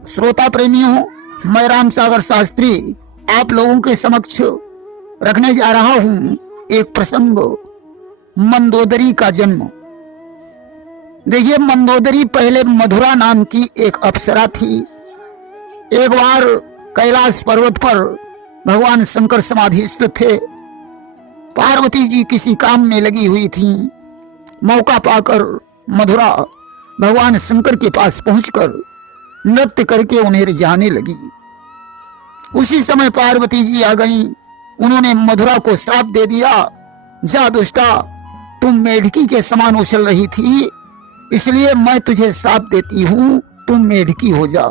श्रोता प्रेमियों, मैं राम सागर शास्त्री आप लोगों के समक्ष रखने जा रहा हूं एक प्रसंग, मंदोदरी का जन्म। देखिए, मंदोदरी पहले मधुरा नाम की एक अप्सरा थी। एक बार कैलाश पर्वत पर भगवान शंकर समाधिस्थ थे। पार्वती जी किसी काम में लगी हुई थी। मौका पाकर मधुरा भगवान शंकर के पास पहुंचकर नृत्य करके उन्हें रिझाने लगी। उसी समय पार्वती जी आ गईं। उन्होंने मधुरा को श्राप दे दिया, जा दुष्टा, तुम मेढकी के समान उछल रही थी, इसलिए मैं तुझे श्राप देती हूं, तुम मेढकी हो जा।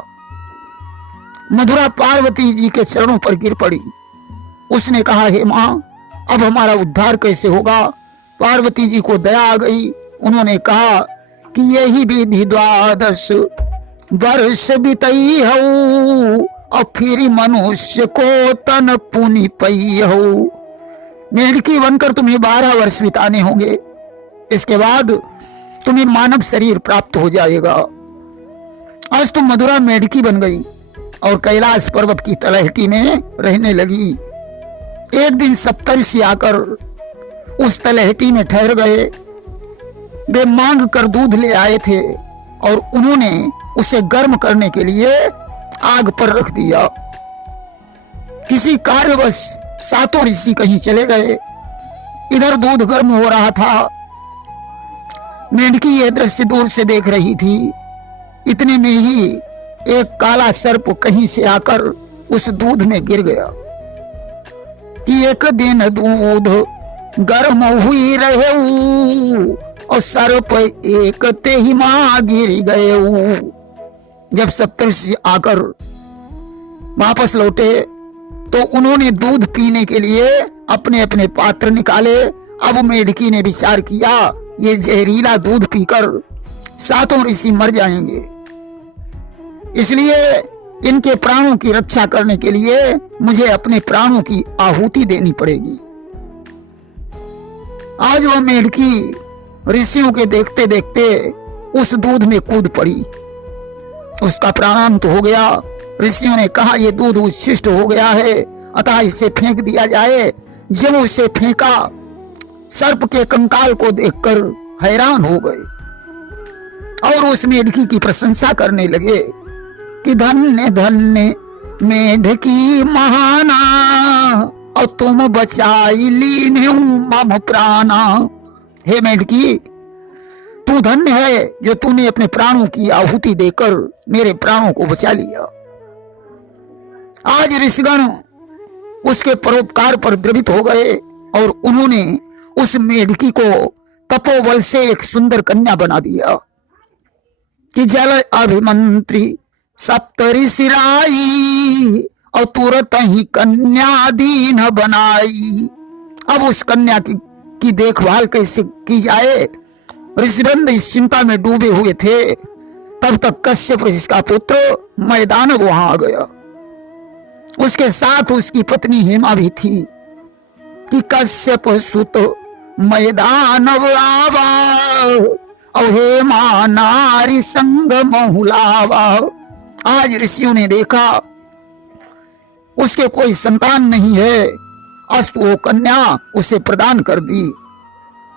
मधुरा पार्वती जी के चरणों पर गिर पड़ी। उसने कहा, हे मां, अब हमारा उद्धार कैसे होगा? पार्वती जी को दया आ गई। उन्होंने कहा कि यही विधि 12 वर्ष बितई हऊ और फिर मनुष्य को तन पुनि पई हऊ। मेढकी बनकर तुम्हें 12 वर्ष बिताने होंगे, इसके बाद तुम्हें मानव शरीर प्राप्त हो जाएगा। आज तुम मधुरा मेढकी बन गई और कैलाश पर्वत की तलहटी में रहने लगी। एक दिन सप्तर्षि आकर उस तलहटी में ठहर गए। वे मांग कर दूध ले आए थे और उन्होंने उसे गर्म करने के लिए आग पर रख दिया। किसी कार्यवश 7 ऋषि कहीं चले गए। इधर दूध गर्म हो रहा था। मेढकी यह दृश्य दूर से देख रही थी। इतने में ही एक काला सर्प कहीं से आकर उस दूध में गिर गया कि एक दिन दूध गर्म हुई रहे और सर्प एक ते ही मां गिर गए। जब सप्तर्षि आकर वापस लौटे तो उन्होंने दूध पीने के लिए अपने अपने पात्र निकाले। अब मेढकी ने विचार किया, ये जहरीला दूध पीकर 7 ऋषि मर जाएंगे, इसलिए इनके प्राणों की रक्षा करने के लिए मुझे अपने प्राणों की आहुति देनी पड़ेगी। आज वह मेढकी ऋषियों के देखते देखते उस दूध में कूद पड़ी। उसका प्राणांत हो गया। ऋषियों ने कहा, यह दूध उच्छिष्ट हो गया है, अतः इसे फेंक दिया जाए। जब उसे फेंका, सर्प के कंकाल को देखकर हैरान हो गए और उस मेढकी की प्रशंसा करने लगे कि धन्य धन्य मेढकी महाना और तुम बचाई लीन मम प्राणा। हे मेढकी, तू धन्य है जो तूने अपने प्राणों की आहुति देकर मेरे प्राणों को बचा लिया। आज ऋषिगण उसके परोपकार पर द्रवित हो गए और उन्होंने उस मेढकी को तपोबल से एक सुंदर कन्या बना दिया कि जल अभिमंत्री सप्तऋषि राई और तुरंत ही कन्या दीन बनाई। अब उस कन्या की देखभाल कैसे की जाए? ऋषिवृंद इस चिंता में डूबे हुए थे। तब तक कश्यप ऋषि का पुत्र मैदानव वहां आ गया। उसके साथ उसकी पत्नी हेमा भी थी कि कश्यप सुत मैदानव आवा और हेमा नारी संग बहुलावा। आज ऋषियों ने देखा उसके कोई संतान नहीं है, अस्तु वो कन्या उसे प्रदान कर दी।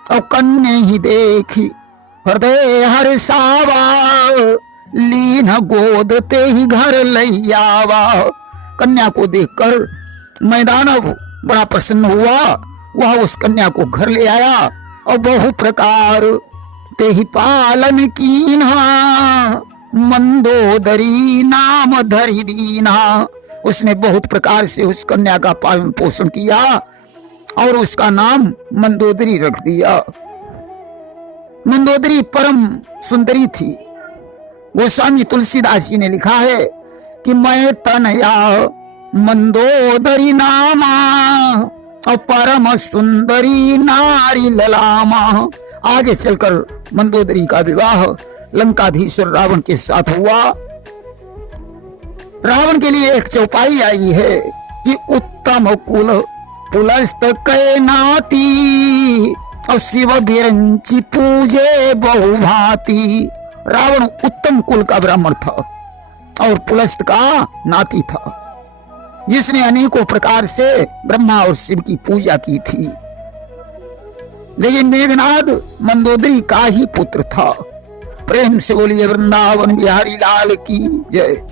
और कन्या ही देखी हृदय हर्षावा, लीन गोद ते ही घर लैयावा। कन्या को देखकर मैदानव बड़ा प्रसन्न हुआ। वह उस कन्या को घर ले आया और बहु प्रकार ते ही पालन कीन्हा, मंदोदरी नाम धरि दीन्हा। उसने बहुत प्रकार से उस कन्या का पालन पोषण किया और उसका नाम मंदोदरी रख दिया। मंदोदरी परम सुंदरी थी। गोस्वामी तुलसीदास जी ने लिखा है कि मैं तनया मंदोदरी नामा और परम सुंदरी नारी ललामा। आगे चलकर मंदोदरी का विवाह लंकाधीश्वर रावण के साथ हुआ। रावण के लिए एक चौपाई आई है कि उत्तम कुल पुलस्त कै नाती और शिव बिरंची पूजे बहुभांति। रावण उत्तम कुल का ब्राह्मण था। और पुलस्त का नाती था, जिसने अनेकों प्रकार से ब्रह्मा और शिव की पूजा की थी। लेकिन मेघनाद मंदोदरी का ही पुत्र था। प्रेम से बोलिए वृंदावन बिहारी लाल की जय।